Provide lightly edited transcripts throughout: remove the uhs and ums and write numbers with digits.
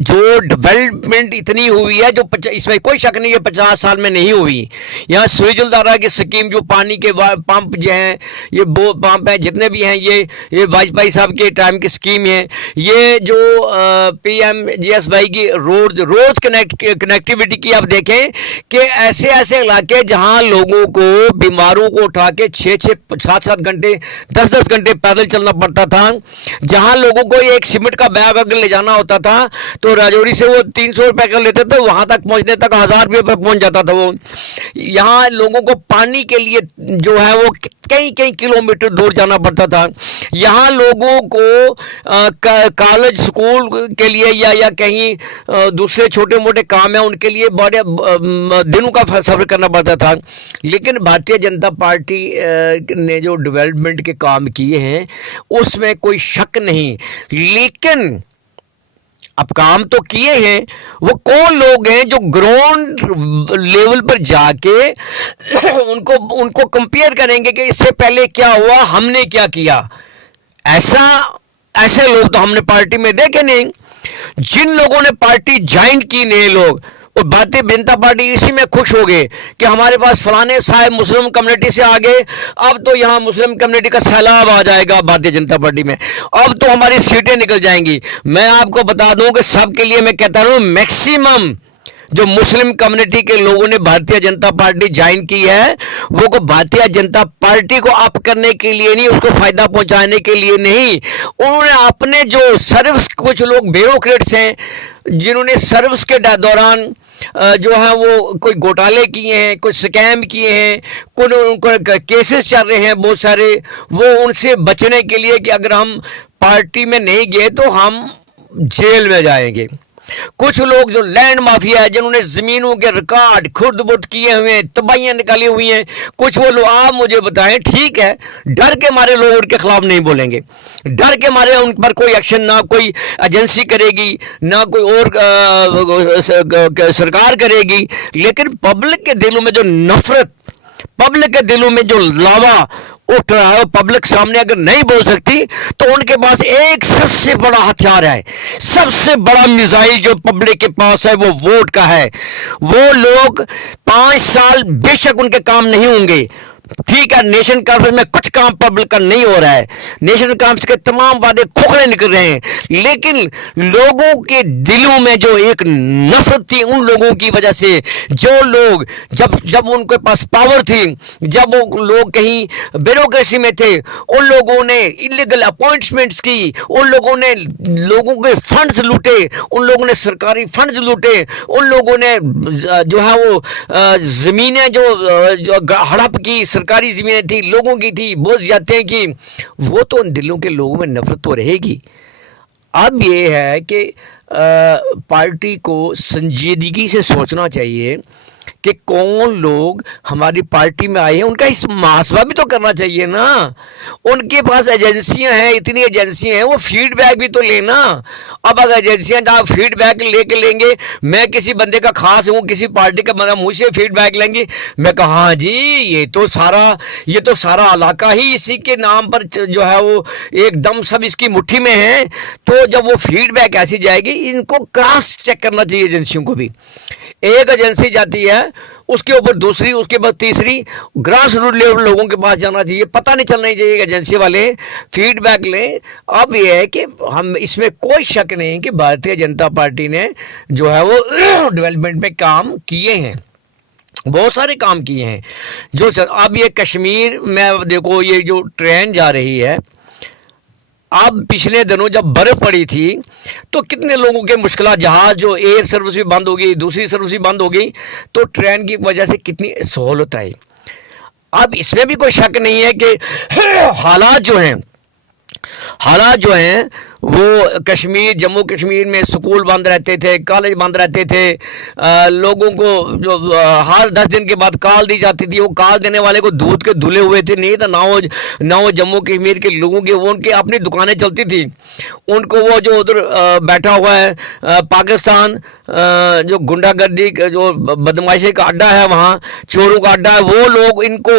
جو ڈیولپمنٹ اتنی ہوئی ہے جو اس میں کوئی شک نہیں ہے 50 سال میں نہیں ہوئی. یہاں سویج الدارا کی سکیم جو پانی کے پمپ جو ہیں یہ پمپ ہیں جتنے بھی ہیں یہ واجپئی صاحب کے ٹائم کی سکیم ہے. یہ جو P M G S Y کی روڈ کنیکٹیوٹی کی آپ دیکھیں کہ ایسے علاقے جہاں لوگوں کو بیماروں کو اٹھا کے 6-7 گھنٹے 10 گھنٹے پیدل چلنا پڑتا تھا, جہاں لوگوں کو ایک سیمنٹ کا بیگ اگر لے جانا ہوتا تھا تو راجوری سے وہ 300 روپے کا لیتے تھے, وہاں تک پہنچنے تک 1000 روپے پر پہنچ جاتا تھا وہ. یہاں لوگوں کو پانی کے لیے جو ہے وہ کئی کلومیٹر دور جانا پڑتا تھا. یہاں لوگوں کو کالج سکول کے لیے یا کہیں دوسرے چھوٹے موٹے کام ہیں ان کے لیے بڑے دنوں کا سفر کرنا پڑتا تھا. لیکن بھارتیہ جنتا پارٹی نے جو ڈیولپمنٹ کے کام کیے ہیں اس میں کوئی شک نہیں, لیکن اب کام تو کیے ہیں. وہ کون لوگ ہیں جو گراؤنڈ لیول پر جا کے ان کو کمپیئر کریں گے کہ اس سے پہلے کیا ہوا, ہم نے کیا کیا؟ ایسے لوگ تو ہم نے پارٹی میں دیکھے نہیں. جن لوگوں نے پارٹی جوائن کی نئے لوگ, اور بھارتیہ جنتا پارٹی اسی میں خوش ہو گئے کہ ہمارے پاس فلانے صاحب مسلم کمیونٹی سے آگے, اب تو یہاں مسلم کمیونٹی کا سیلاب آ جائے گا بھارتیہ جنتا پارٹی میں, اب تو ہماری سیٹیں نکل جائیں گی. میں آپ کو بتا دوں کہ سب کے لیے میں کہتا ہوں میکسیمم جو مسلم کمیونٹی کے لوگوں نے بھارتیہ جنتا پارٹی جوائن کی ہے وہ کو بھارتیہ جنتا پارٹی کو اپ کرنے کے لیے نہیں, اس کو فائدہ پہنچانے کے لیے نہیں. انہوں نے اپنے جو سروس, کچھ لوگ بیوروکریٹس ہیں جنہوں نے سروس کے دوران جو ہے وہ کوئی گھوٹالے کیے ہیں, کوئی سکیم کیے ہیں, کوئی کیسز چل رہے ہیں بہت سارے, وہ ان سے بچنے کے لیے کہ اگر ہم پارٹی میں نہیں گئے تو ہم جیل میں جائیں گے. کچھ لوگ جو لینڈ مافیا ہے جنہوں نے زمینوں کے ریکارڈ خرد برد کیے ہوئے ہیں, تباہیاں نکالی ہوئی ہیں, کچھ وہ لوگ آپ مجھے بتائیں, ٹھیک ہے ڈر کے مارے لوگ ان کے خلاف نہیں بولیں گے, ڈر کے مارے ان پر کوئی ایکشن نہ کوئی ایجنسی کرے گی نہ کوئی اور سرکار کرے گی, لیکن پبلک کے دلوں میں جو نفرت, پبلک کے دلوں میں جو لاوا اٹھ رہا ہے, پبلک سامنے اگر نہیں بول سکتی تو ان کے پاس ایک سب سے بڑا ہتھیار ہے, سب سے بڑا میزائل جو پبلک کے پاس ہے وہ ووٹ کا ہے. وہ لوگ 5 سال بے شک ان کے کام نہیں ہوں گے, ٹھیک ہے نیشن کانفرنس میں کچھ کام پبلک کا نہیں ہو رہا ہے, نیشن کانفرنس کے تمام وعدے کھوکھلے نکل رہے ہیں, لیکن لوگوں کے دلوں میں جو ایک نفرت تھی ان لوگوں کی وجہ سے, جو لوگ جب ان کے پاس پاور تھی, جب وہ لوگ کہیں بیوروکریسی میں تھے, ان لوگوں نے انلیگل اپوائنٹمنٹس کی, ان لوگوں نے لوگوں کے فنڈز لوٹے, ان لوگوں نے سرکاری فنڈز لوٹے, ان لوگوں نے جو ہے وہ زمینیں جو ہڑپ کی, سرکاری زمینیں تھی, لوگوں کی تھی, بہت زیادتیں کی, وہ تو ان دلوں کے لوگوں میں نفرت تو رہے گی. اب یہ ہے کہ پارٹی کو سنجیدگی سے سوچنا چاہیے کہ کون لوگ ہماری پارٹی میں آئے ہیں, ان کا اس محاسبہ بھی تو کرنا چاہیے نا. ان کے پاس ایجنسیاں ہیں, اتنی ایجنسیاں ہیں, وہ فیڈ بیک بھی تو لینا. اب اگر ایجنسیاں جہاں فیڈ بیک لے کے لیں گے, میں کسی بندے کا خاص ہوں, کسی پارٹی کا بندہ مجھ سے فیڈ بیک لیں گے, میں کہا ہاں جی یہ تو سارا علاقہ ہی اسی کے نام پر جو ہے وہ ایک دم سب اس کی مٹھی میں ہے. تو جب وہ فیڈ بیک ایسی جائے گی, ان کو کراس چیک کرنا چاہیے ایجنسیوں کو بھی. ایک ایجنسی جاتی ہے, اس کے اوپر دوسری, اس کے بعد تیسری, گراس روٹ لیول لوگوں کے پاس جانا چاہیے, پتہ نہیں چلنا چاہیے ایجنسی والے فیڈ بیک لیں. اب یہ ہے کہ ہم اس میں کوئی شک نہیں کہ بھارتیہ جنتا پارٹی نے جو ہے وہ ڈیولپمنٹ میں کام کیے ہیں, بہت سارے کام کیے ہیں. جو اب یہ کشمیر میں دیکھو, یہ جو ٹرین جا رہی ہے, اب پچھلے دنوں جب برف پڑی تھی تو کتنے لوگوں کے مشکلات, جہاز جو ایئر سروس بھی بند ہو گئی, دوسری سروس بھی بند ہو گئی, تو ٹرین کی وجہ سے کتنی سہولت آئی. اب اس میں بھی کوئی شک نہیں ہے کہ حالات جو ہیں وہ کشمیر, جموں کشمیر میں سکول بند رہتے تھے, کالج بند رہتے تھے, لوگوں کو جو ہر 10 دن کے بعد کال دی جاتی تھی, وہ کال دینے والے کو دودھ کے دھلے ہوئے تھے, نہیں تھا نہ وہ جموں کشمیر کے لوگوں کے, وہ ان کی اپنی دکانیں چلتی تھی, ان کو وہ جو ادھر بیٹھا ہوا ہے پاکستان جو گنڈا گردی جو بدماشی کا اڈا ہے, وہاں چوروں کا اڈا ہے, وہ لوگ ان کو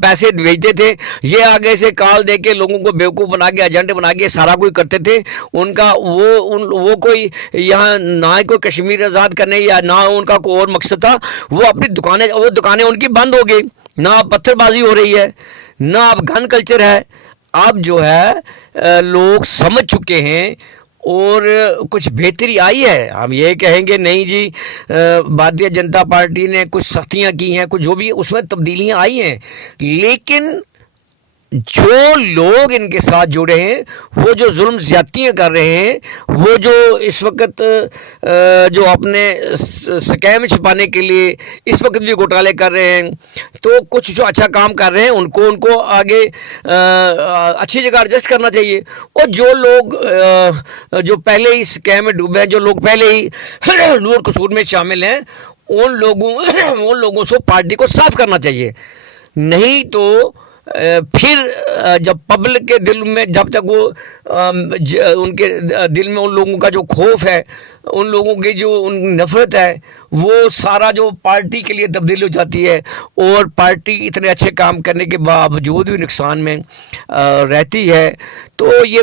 پیسے بھیجتے تھے, یہ آگے سے کال دے کے لوگوں کو بیوقوف بنا کے ایجنٹ بنا کے سارا کوئی کرتے تھے. ان کا وہ کوئی یہاں نہ کوئی کشمیر آزاد کرنے یا نہ ان کا کوئی اور مقصد تھا. وہ اپنی دکانیں ان کی بند ہو گئی, نہ پتھر بازی ہو رہی ہے, نہ اب گن کلچر ہے. اب جو ہے لوگ سمجھ چکے ہیں اور کچھ بہتری آئی ہے. ہم یہ کہیں گے نہیں جی بھارتیہ جنتا پارٹی نے کچھ سختیاں کی ہیں, کچھ جو بھی اس میں تبدیلیاں آئی ہیں, لیکن جو لوگ ان کے ساتھ جڑے ہیں, وہ جو ظلم زیادتیاں کر رہے ہیں, وہ جو اس وقت جو اپنے سکیم چھپانے کے لیے اس وقت بھی گھوٹالے کر رہے ہیں, تو کچھ جو اچھا کام کر رہے ہیں ان کو آگے اچھی جگہ ایڈجسٹ کرنا چاہیے. اور جو لوگ جو پہلے ہی سکیم میں ڈوبے ہیں, جو لوگ پہلے ہی لوٹ کسوٹ میں شامل ہیں, ان لوگوں سے پارٹی کو صاف کرنا چاہیے. نہیں تو پھر جب پبلک کے دل میں, جب تک وہ ان کے دل میں ان لوگوں کا جو خوف ہے, ان لوگوں کی جو نفرت ہے, وہ سارا جو پارٹی کے لیے تبدیل ہو جاتی ہے, اور پارٹی اتنے اچھے کام کرنے کے باوجود بھی نقصان میں رہتی ہے. تو یہ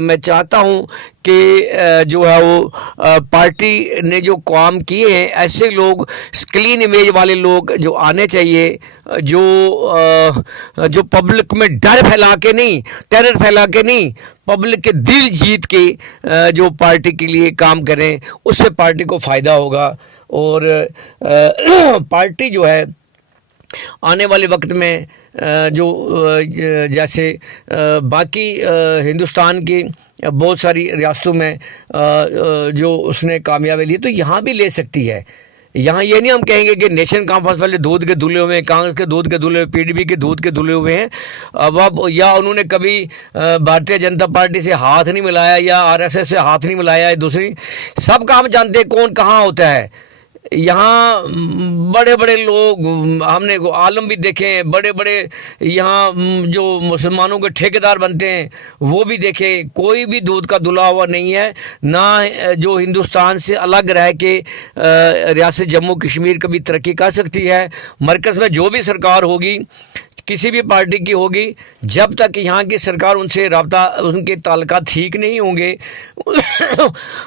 میں چاہتا ہوں کہ جو ہے وہ پارٹی نے جو کام کیے ہیں, ایسے لوگ کلین امیج والے لوگ جو آنے چاہیے, جو پبلک میں ڈر پھیلا کے نہیں, ٹیرر پھیلا کے نہیں, پبلک کے دل جیت کے جو پارٹی کے لیے کام کریں, اس سے پارٹی کو فائدہ ہوگا. اور پارٹی جو ہے آنے والے وقت میں جو جیسے باقی ہندوستان کی بہت ساری ریاستوں میں جو اس نے کامیابی لی, تو یہاں بھی لے سکتی ہے. یہاں یہ نہیں ہم کہیں گے کہ نیشنل کانفرنس والے دودھ کے دھلے ہوئے ہیں, کانگریس کے دودھ کے دھلے ہوئے, پی ڈی پی کے دودھ کے دھلے ہوئے ہیں. اب یا انہوں نے کبھی بھارتیہ جنتا پارٹی سے ہاتھ نہیں ملایا, یا آر ایس ایس سے ہاتھ نہیں ملایا, دوسری سب کا ہم جانتے ہیں کون کہاں ہوتا ہے. یہاں بڑے بڑے لوگ ہم نے عالم بھی دیکھے ہیں, بڑے بڑے یہاں جو مسلمانوں کے ٹھیکیدار بنتے ہیں وہ بھی دیکھے. کوئی بھی دودھ کا دھلا ہوا نہیں ہے, نہ جو ہندوستان سے الگ رہ کے ریاست جموں کشمیر کبھی ترقی کر سکتی ہے. مرکز میں جو بھی سرکار ہوگی, کسی بھی پارٹی کی ہوگی, جب تک یہاں کی سرکار ان سے رابطہ, ان کے تعلقات ٹھیک نہیں ہوں گے,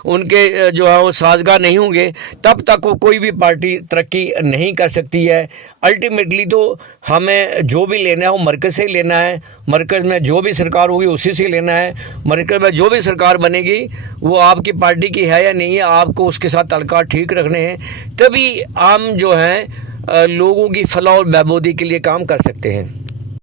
ان کے جو ہے وہ سازگار نہیں ہوں گے, تب تک وہ کوئی بھی پارٹی ترقی نہیں کر سکتی ہے. الٹیمیٹلی تو ہمیں جو بھی لینا ہے وہ مرکز سے ہی لینا ہے. مرکز میں جو بھی سرکار ہوگی اسی سے لینا ہے. مرکز میں جو بھی سرکار بنے گی وہ آپ کی پارٹی کی ہے یا نہیں ہے, آپ کو اس کے ساتھ تعلقات ٹھیک رکھنے ہیں, تبھی ہم جو ہیں لوگوں کی فلاح اور بہبودی کے لیے کام کر سکتے ہیں.